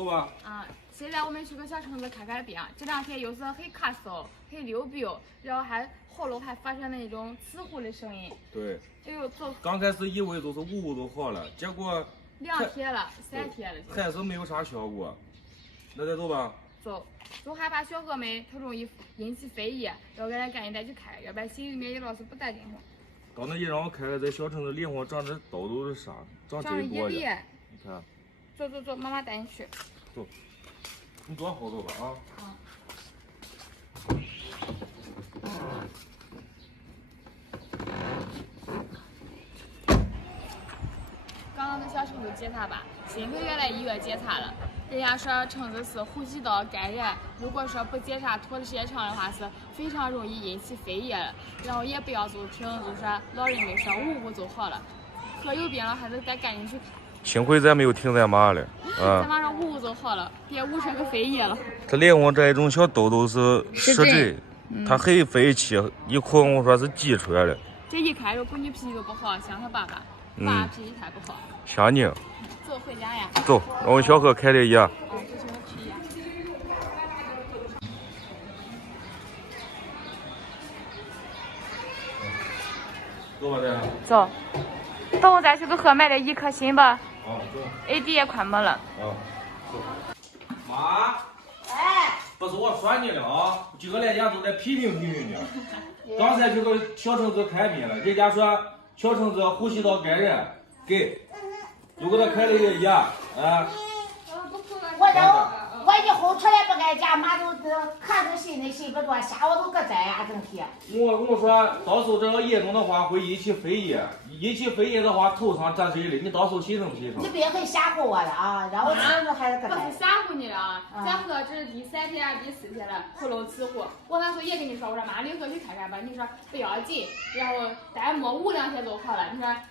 走吧。啊，现在我们去个小城子看看病。这两天又是很咳嗽、很流鼻，然后还喉咙还发出那种刺呼的声音。对。哎呦，走。刚开始以为就是捂就好了，结果2天了，3天了，还是没有啥效果。那再走吧。走，就害怕小河们它容易引起肺炎，要给咱赶紧带去看，要不然心里面也老是不淡定。刚才你让我看看在小城子脸上长这痘痘是啥？长真多了。你看。走，妈妈带你去。走，你往后走吧啊。刚刚在小城子检查吧，幸亏原来医院检查了，人家说橙子是呼吸道感染，如果说不检查拖的时间长的话，是非常容易引起肺炎的。然后也不要就听就说老人们说捂就好了，可有病了还是得赶紧去看。幸亏咱没有听咱妈的，咱妈说捂就好了，别捂成个肺炎了。他脸上这一种小痘痘是湿疹，他很费气，一哭我说是挤出来的。这一看，闺女脾气就不好，像他爸爸，爸脾气太不好。像你。走回家呀。走，让我小何开的牙。走吧，再。走。等我再去给贺买点一颗心吧。走。AD 也快没了。走。妈。哎。不是我说你了啊，今个连家都在批评呢。刚才去个小橙子看病了，人家说小橙子呼吸道感染，又给他开了一个药啊。我以后出来不挨家，妈都看着心里心不多，下午都搁这呀，整天。我说，到时候这个严重的话会引起肺炎，引起肺炎的话头上沾水的，你到时候心疼不心疼？你别很吓唬我了啊，让我吃着还是搁这。不是吓唬你了啊，咱喝这是第3天啊，第4天了，喉咙刺呼。我那时候也跟你说，我说妈，你回去看看吧。你说不要紧，然后再没捂2天就好了。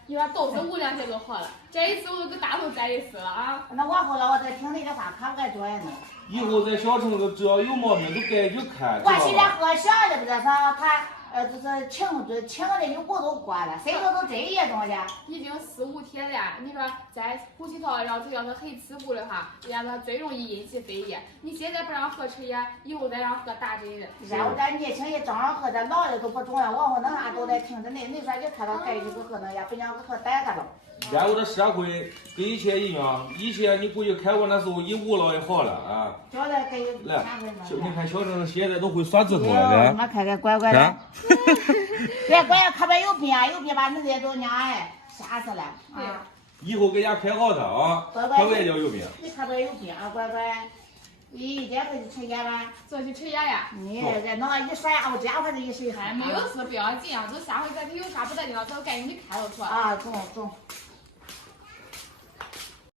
你说都是捂2天就好了。这一次我就跟大头再一次了啊。那往后了，我再听你的话，可不该做呀呢。以后在小城子只要有毛病都该去看。我现在喝小的不是说他就是轻的有骨头过了，谁说都这严重的？已经4、5天了，你说在呼吸道，然后只要是很刺呼的话，人家说最容易引起肺炎。你现在不让喝吃药，以后再让喝打针的。然后咱年轻人正好喝，咱老的都不重要，往后那啥都得听着你。你说你看到该去喝那药，不让喝带个了。然后这社会跟以前一样，以前你估计开过那时候一捂了也好了啊。现在给来，你看小郑现在都会算指头了，来。妈看看乖乖的。别乖，可别有病把人家都娘哎吓死了啊！以后给人家开好的啊，可别叫有病。你可别有病啊，乖乖。一天回去吃药吧。走去吃药呀。你这那一说呀，我家伙这一睡还没有事，不要紧啊，就下回咱有啥不得劲了，咱赶紧去看就出。啊，中。